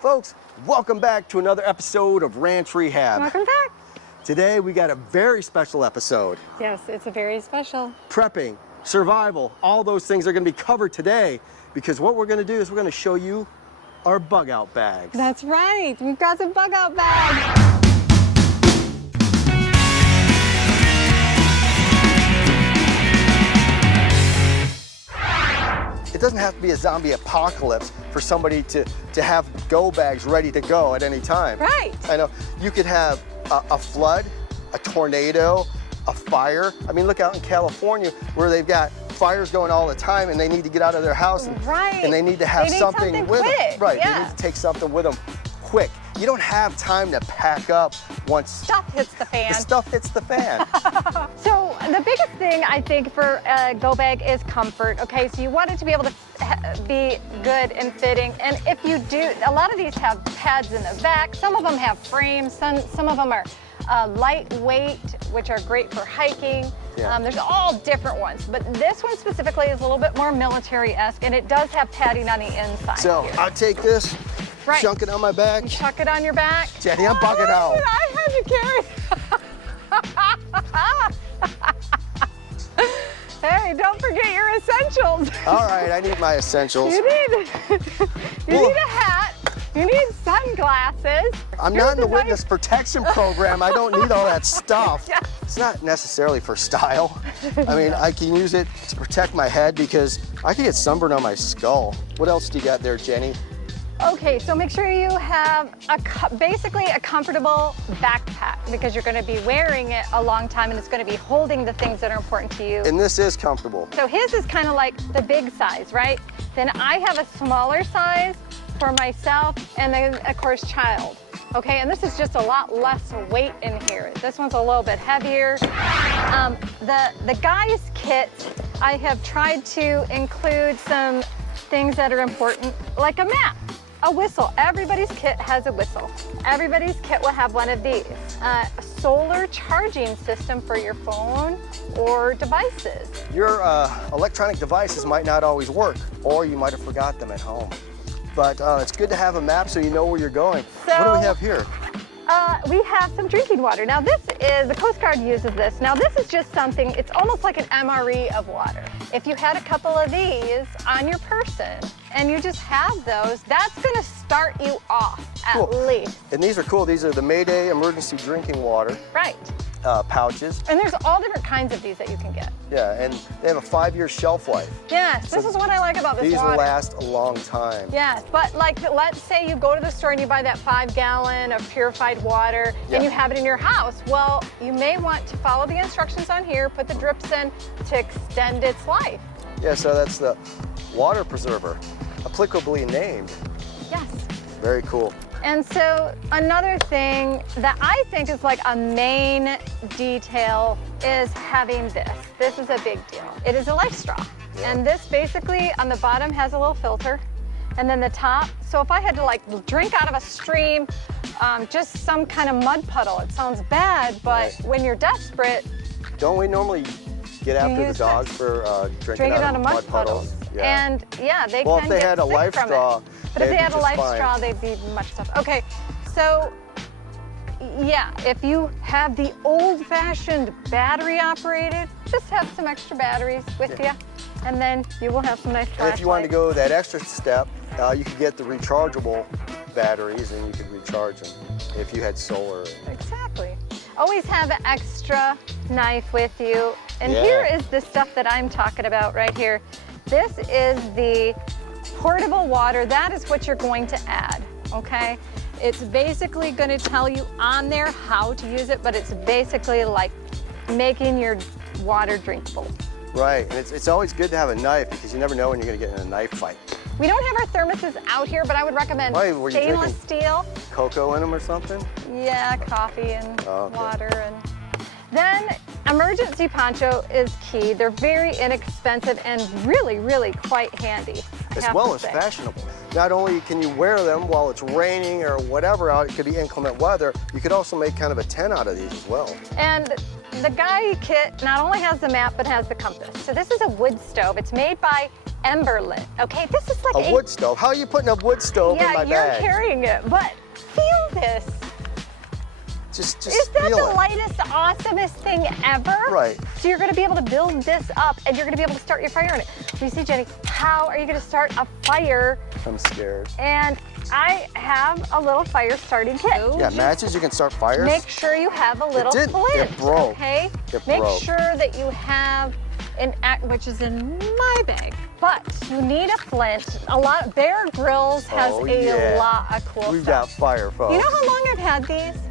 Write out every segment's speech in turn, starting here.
Folks, welcome back to another episode of Ranch Rehab. Welcome back. Today we got a very special episode. Yes, it's a very special. Prepping, survival, all those things are going to be covered today because what we're going to do is we're going to show you our bug out bags. That's right. We've got some bug out bags. It doesn't have to be a zombie apocalypse for somebody to have go bags ready to go at any time. Right. I know. You could have a flood, a tornado, a fire. I mean, look out in California where they've got fires going all the time and they need to get out of their house and they need to have something with them. Right, yeah. They need to take something with them quick. You don't have time to pack up once stuff hits the fan. The stuff hits the fan. So the biggest thing I think for a go bag is comfort. Okay, so you want it to be able to be good and fitting. And if you do, a lot of these have pads in the back. Some of them have frames. Some of them are lightweight, which are great for hiking. Yeah. There's all different ones, but this one specifically is a little bit more military-esque, and it does have padding on the inside. So here. I'll take this. Right. Chunk it on my back. You chuck it on your back. Jenny, I'm bugging out. I had to carry. Hey, don't forget your essentials. All right, I need my essentials. You need a hat. You need sunglasses. I'm not in the witness protection program. I don't need all that stuff. Yeah. It's not necessarily for style. I mean, I can use it to protect my head because I can get sunburned on my skull. What else do you got there, Jenny? Okay, so make sure you have basically a comfortable backpack because you're going to be wearing it a long time and it's going to be holding the things that are important to you. And this is comfortable. So his is kind of like the big size, right? Then I have a smaller size for myself and then of course child. Okay, and this is just a lot less weight in here. This one's a little bit heavier. The guy's kit, I have tried to include some things that are important, like a map. A whistle. Everybody's kit has a whistle. Everybody's kit will have one of these. A solar charging system for your phone or devices. Your electronic devices might not always work, or you might have forgot them at home. But it's good to have a map so you know where you're going. So, what do we have here? We have some drinking water. Now this is, the Coast Guard uses this. Now this is just something, it's almost like an MRE of water. If you had a couple of these on your person and you just have those, that's gonna start you off at least. And these are cool. These are the Mayday emergency drinking water. Right. Pouches. And there's all different kinds of these that you can get. Yeah, and they have a 5-year shelf life. Yes, this is what I like about this water. These will last a long time. Yes, but like let's say you go to the store and you buy that 5-gallon of purified water and you have it in your house. Well, you may want to follow the instructions on here, put the drips in to extend its life. Yeah, so that's the water preserver, applicably named. Yes. Very cool. And so another thing that I think is like a main detail is having this. This is a big deal. It is a life straw. Yeah. And this basically on the bottom has a little filter and then the top. So if I had to like drink out of a stream, just some kind of mud puddle, it sounds bad, but when you're desperate. Don't we normally get after the dogs for drinking out of mud puddles? Yeah. And yeah, they well, can if they get had a sick life from straw, it. But if they had a life straw, they'd be much tougher. Okay, so yeah, if you have the old-fashioned battery operated, just have some extra batteries with you, and then you will have some nice flashlights. And if you wanted to go that extra step, you could get the rechargeable batteries and you could recharge them if you had solar. Exactly. Always have an extra knife with you. And here is the stuff that I'm talking about right here. This is the portable water. That is what you're going to add, okay? It's basically going to tell you on there how to use it, but it's basically like making your water drinkable. Right, and it's always good to have a knife because you never know when you're going to get in a knife fight. We don't have our thermoses out here, but I would recommend stainless steel. Cocoa in them or something? Yeah, coffee and water. And then emergency poncho is key. They're very inexpensive and really, really quite handy. As well as fashionable. Not only can you wear them while it's raining or whatever out, it could be inclement weather, you could also make kind of a tent out of these as well. And the guy kit not only has the map, but has the compass. So this is a wood stove. It's made by Emberlit. Okay, this is like a wood stove. How are you putting a wood stove in my bag? Yeah, you're carrying it, but feel this. Just Is that feel the it. lightest, awesomest thing ever? Right. So you're gonna be able to build this up and you're gonna be able to start your fire in it. You see, Jenny, how are you gonna start a fire? I'm scared. And I have a little fire starting kit. Yeah, matches, you can start fires. Make sure you have a little It flint. It broke. Okay? It Make broke. sure that you have which is in my bag. But you need a flint. Bear Grylls has a lot of cool We've stuff. got fire, folks. You know how long I've had these?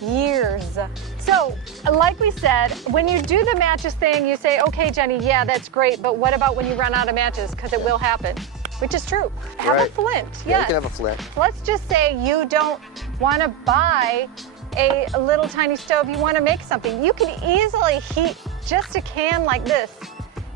Years. So, like we said, when you do the matches thing, you say, okay, Jenny, yeah, that's great, but what about when you run out of matches? Because it will happen, which is true. Have a flint. Yeah, you can have a flint. Let's just say you don't want to buy a little tiny stove, you want to make something. You can easily heat just a can like this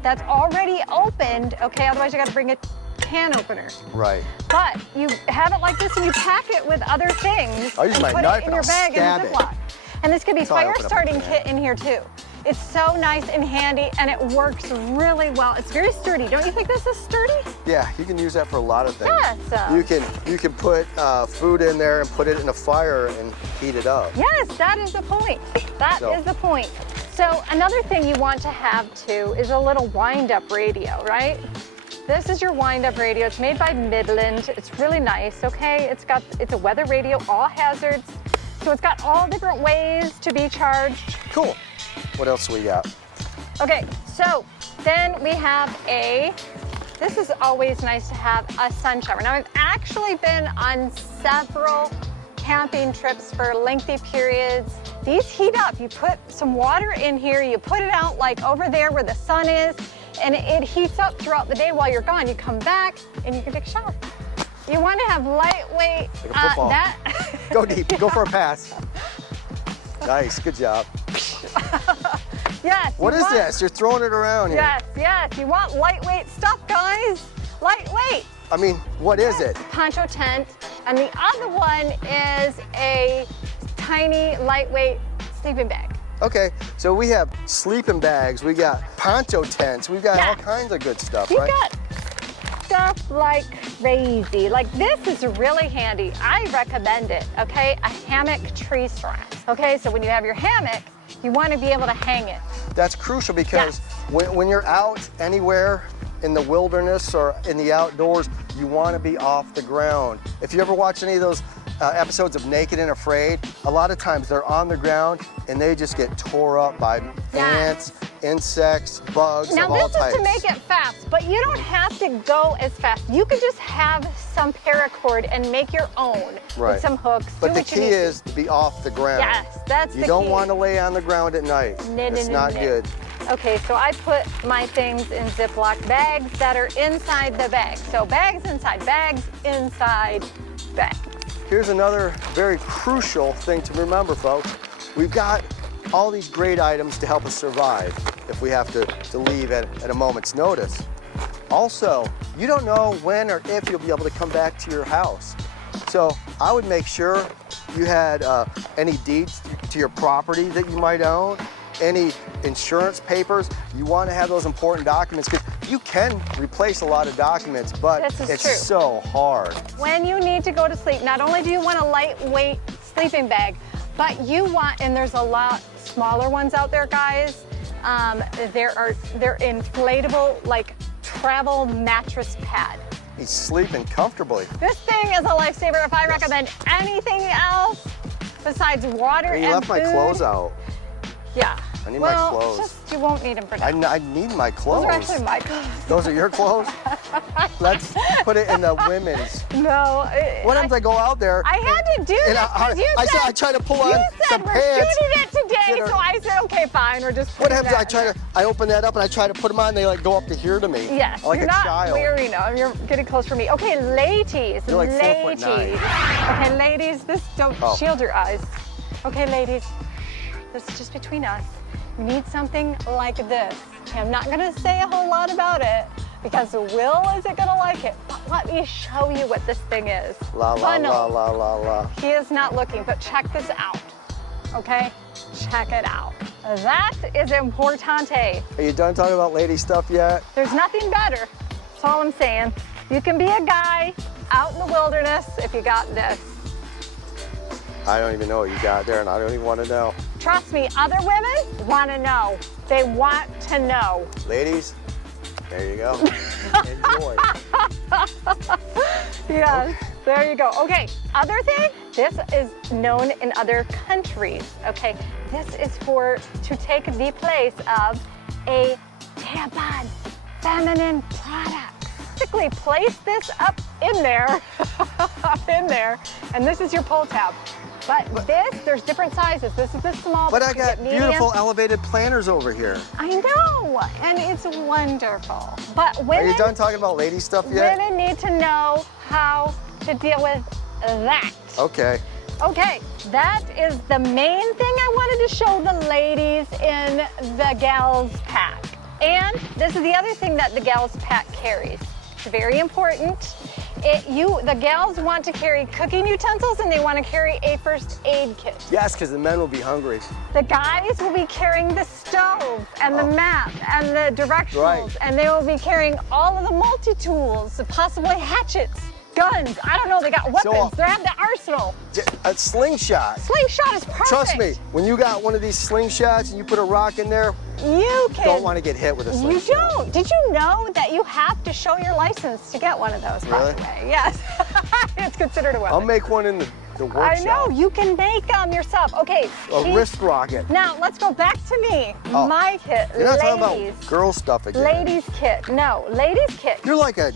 that's already opened, okay? Otherwise you got to bring a can opener. Right. But you have it like this and you pack it with other things I'll use and my put knife it in and your I'll bag in stab a it. Ziploc. And this could be That's how I fire open up a starting can. kit in here too. It's so nice and handy and it works really well. It's very sturdy. Don't you think this is sturdy? Yeah, you can use that for a lot of things. Yes. You can put food in there and put it in a fire and heat it up. Yes, that is the point. That is the point. So another thing you want to have too is a little wind-up radio, right? This is your wind-up radio. It's made by Midland. It's really nice, okay? It's a weather radio, all hazards. So it's got all different ways to be charged. Cool. What else we got? Okay, so then we have this is always nice to have, a sun shower. Now I've actually been on several camping trips for lengthy periods. These heat up. You put some water in here, you put it out like over there where the sun is, and it heats up throughout the day while you're gone. You come back and you can take a shower. You want to have lightweight, Like a football. Go deep, go for a pass. Nice, good job. Yes. What is this? You're throwing it around here. Yes, yes. You want lightweight stuff, guys. Lightweight. I mean, what is it? Poncho tent. And the other one is a tiny, lightweight sleeping bag. Okay, so we have sleeping bags, we got poncho tents, we've got all kinds of good stuff, You've right? got stuff like crazy. Like this is really handy. I recommend it, okay? A hammock tree strap. Okay, so when you have your hammock, you want to be able to hang it. That's crucial because when you're out anywhere in the wilderness or in the outdoors, you want to be off the ground. If you ever watch any of those episodes of Naked and Afraid, a lot of times they're on the ground and they just get tore up by ants, insects, bugs of all types. Now this is to make it fast, but you don't have to go as fast. You could just have some paracord and make your own with some hooks. But the key is to be off the ground. Yes, that's the key. You don't want to lay on the ground at night. It's not good. Okay, so I put my things in Ziploc bags that are inside the bag. So bags inside bags, inside bags. Here's another very crucial thing to remember, folks. We've got all these great items to help us survive if we have to leave at a moment's notice. Also, you don't know when or if you'll be able to come back to your house. So I would make sure you had any deeds to your property that you might own, any insurance papers. You want to have those important documents because you can replace a lot of documents, but it's so hard. When you need to go to sleep, not only do you want a lightweight sleeping bag, but you want, and there's a lot smaller ones out there, guys. They're inflatable, like travel mattress pad. He's sleeping comfortably. This thing is a lifesaver. If I recommend anything else besides water and food. You left my clothes out. Yeah. I need my clothes. Just, you won't need them for now. I need my clothes. Those are actually my clothes. Those are your clothes? Let's put it in the women's. No. What happens I go out there? I had to do this because you said, I try to pull on some we're pants. shooting it today, so I said, okay, fine, we're just What happens I open that up and I try to put them on, they like go up to here to me. Yes, like you're a not child. wearing them. You're getting close for me. Okay, ladies. You're like ladies. 4'9". Okay, ladies, don't shield your eyes. Okay, ladies, this is just between us. You need something like this. Okay, I'm not gonna say a whole lot about it because Will isn't gonna like it, but let me show you what this thing is. La la la la la la. He is not looking, but check this out. okay? Check it out. That is importante. Are you done talking about lady stuff yet? There's nothing better. That's all I'm saying. You can be a guy out in the wilderness if you got this. I don't even know what you got there, and I don't even want to know. Trust me, other women want to know. They want to know. Ladies, there you go. Enjoy. Yes, there you go. Okay, other thing, this is known in other countries, okay? This is to take the place of a tampon, feminine product. Basically place this up in there, and this is your pull tab. But there's different sizes. This is the small. But I got beautiful elevated planters over here. I know, and it's wonderful. But women, are you done talking about lady stuff yet? Women need to know how to deal with that. Okay. Okay, that is the main thing I wanted to show the ladies in the Gals Pack. And this is the other thing that the Gals Pack carries. It's very important. The gals want to carry cooking utensils and they want to carry a first aid kit. Yes, because the men will be hungry. The guys will be carrying the stove and the map and the directionals, and they will be carrying all of the multi-tools, possibly hatchets, guns. I don't know, they got weapons. They have the arsenal. A slingshot. Slingshot is perfect. Trust me, when you got one of these slingshots and you put a rock in there, you don't want to get hit with a slingshot. You don't. Did you know that you have to show your license to get one of those, by the way? Yes. It's considered a weapon. I'll make one in the workshop. I know, you can make them yourself. Okay. A wrist rocket. Now, let's go back to me. My kit. You're not talking about girl stuff again. Ladies kit. No, ladies kit. You're like a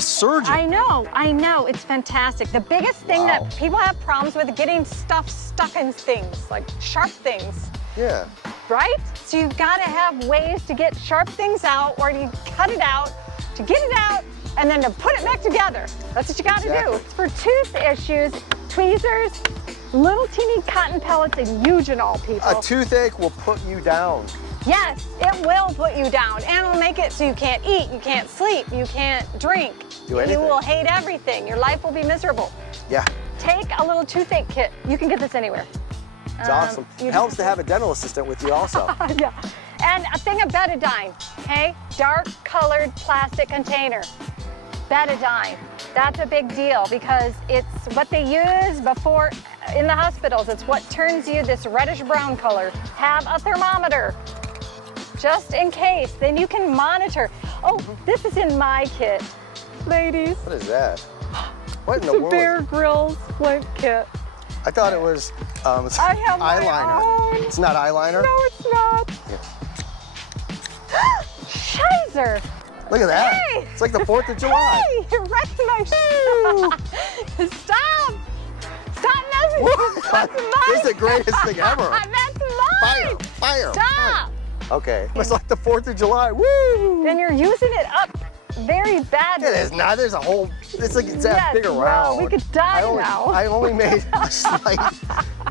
surgeon. I know. It's fantastic. The biggest thing that people have problems with getting stuff stuck in things, like sharp things. Yeah. Right? So you've got to have ways to get sharp things out, or you cut it out, to get it out, and then to put it back together. That's what you got to do. It's for tooth issues, tweezers, little teeny cotton pellets, and eugenol, people. A toothache will put you down. Yes, it will put you down, and it'll make it so you can't eat, you can't sleep, you can't drink. Do anything. You will hate everything. Your life will be miserable. Yeah. Take a little toothache kit. You can get this anywhere. It's awesome. It helps to have a dental assistant with you also. Yeah. And a thing of betadine, okay? Dark colored plastic container. Betadine. That's a big deal because it's what they use before in the hospitals. It's what turns you this reddish brown color. Have a thermometer, just in case. Then you can monitor. Oh, this is in my kit, ladies. What is that? What in the It's a world? Bear Grylls lint kit. I thought it was I have my eyeliner. own. It's not eyeliner? No, it's not. Yeah. Shizer. Look at that. Hey. It's like the 4th of July. Hey, you wrecked my shoe. Stop. Stop messing with me. That's mine. This is the greatest thing ever. That's mine. Fire. Stop. Okay. It's like the 4th of July. Woo. Then you're using it up very badly. It is not. There's a whole, it's like it's that big around. Well, we could die now. I only made a slight.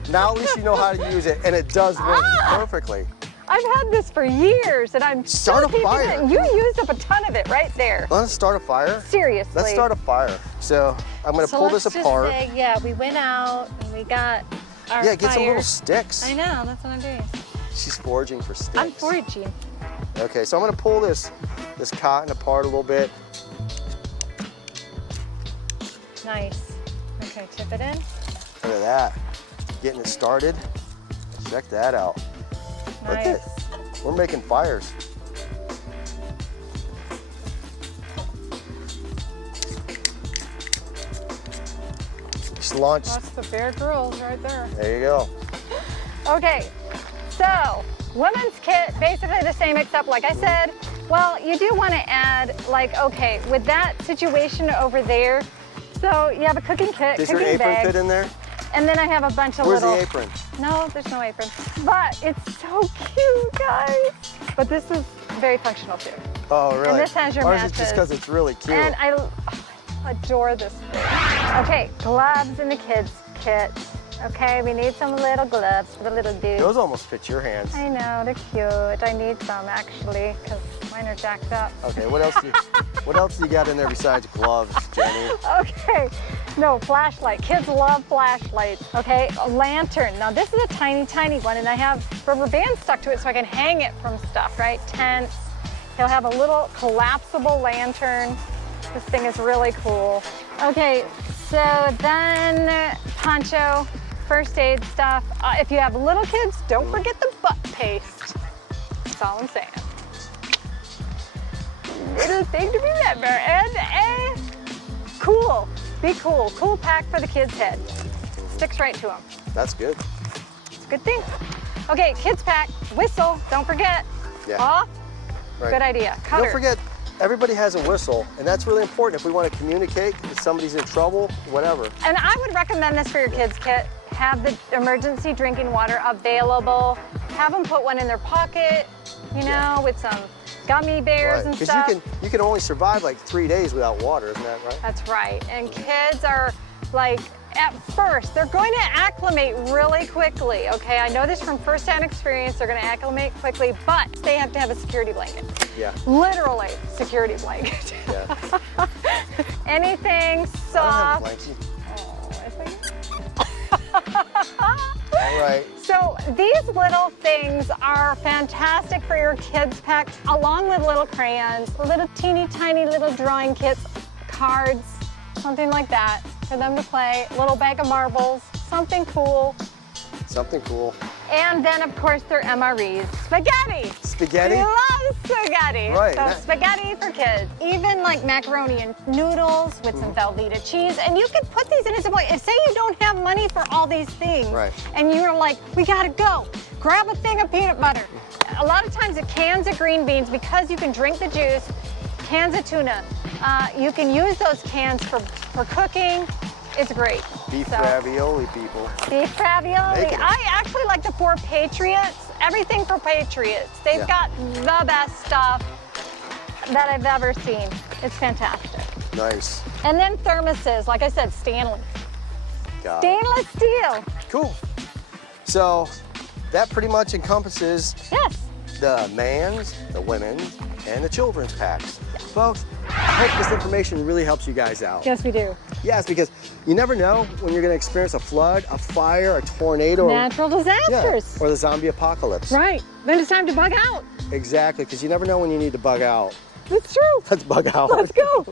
Now at least you know how to use it, and it does work perfectly. I've had this for years, and I'm Start a keeping fire. it, and you used up a ton of it right there. Let's start a fire. Seriously. Let's start a fire. So I'm gonna pull this apart. Let's just say, yeah, we went out and we got our Yeah, get some fire. little sticks. I know, that's what I'm doing. She's foraging for sticks. I'm foraging. Okay, so I'm gonna pull this cotton apart a little bit. Nice. Okay, tip it in. Look at that. Getting it started. Check that out. Nice. Look at, we're making fires. Just launched. That's the Bear Grylls right there. There you go. Okay, so women's kit, basically the same except like I said, well, you do want to add like, okay, with that situation over there, so you have a cooking kit, Does cooking your apron bag, fit in there? and then I have a bunch of Where's little... the apron? No, there's no apron. But it's so cute, guys. But this is very functional too. Oh, really? And this has your Ours matches. is just because it's really cute. And I adore this thing. Okay, gloves in the kids' kit. Okay, we need some little gloves for the little dudes. Those almost fit your hands. I know, they're cute. I need some actually, because mine are jacked up. Okay, what else do you got in there besides gloves, Jenny? Okay, No, flashlight. Kids love flashlights, okay? A lantern. Now this is a tiny, tiny one, and I have rubber bands stuck to it so I can hang it from stuff, right? Tents. He'll have a little collapsible lantern. This thing is really cool. Okay, so then poncho, first aid stuff. If you have little kids, don't forget the butt paste. That's all I'm saying. Little thing to remember. And a cool, be cool. Cool pack for the kid's head. Sticks right to them. That's good. It's a good thing. Okay, kids pack, whistle, don't forget. Yeah. Off. Right. Good idea. Cutter. Don't forget, everybody has a whistle, and that's really important if we want to communicate, if somebody's in trouble, whatever. And I would recommend this for your kids' kit. Have the emergency drinking water available. Have them put one in their pocket, you know, with some gummy bears and stuff. Because you can only survive like 3 days without water, isn't that right? That's right. And kids are like, at first, they're going to acclimate really quickly, okay? I know this from firsthand experience. They're going to acclimate quickly, but they have to have a security blanket. Yeah. Literally, security blanket. Yeah. Anything soft. I don't have a blanket. Oh, I think. All right. So these little things are fantastic for your kids' pack, along with little crayons, little teeny tiny little drawing kits, cards, something like that for them to play, little bag of marbles, something cool. Something cool. And then of course their MREs, spaghetti. Spaghetti? We love spaghetti. Right. So spaghetti for kids. Even like macaroni and noodles with some Velveeta cheese. And you could put these in as a boy. If say you don't have money for all these things, right, and you're like, we gotta go, grab a thing of peanut butter. A lot of times the cans of green beans, because you can drink the juice, cans of tuna, you can use those cans for cooking. It's great. Beef ravioli, people. Beef ravioli. I actually like the Four Patriots. Everything for Patriots. They've got the best stuff that I've ever seen. It's fantastic. Nice. And then thermoses, like I said, Stanley. Got it. Stainless steel. Cool. So that pretty much encompasses the man's, the women's, and the children's packs. Folks, I hope this information really helps you guys out. Yes, we do. Yes, because you never know when you're going to experience a flood, a fire, a tornado. Natural disasters. Yeah, or the zombie apocalypse. Right. Then it's time to bug out. Exactly, because you never know when you need to bug out. It's true. Let's bug out. Let's go.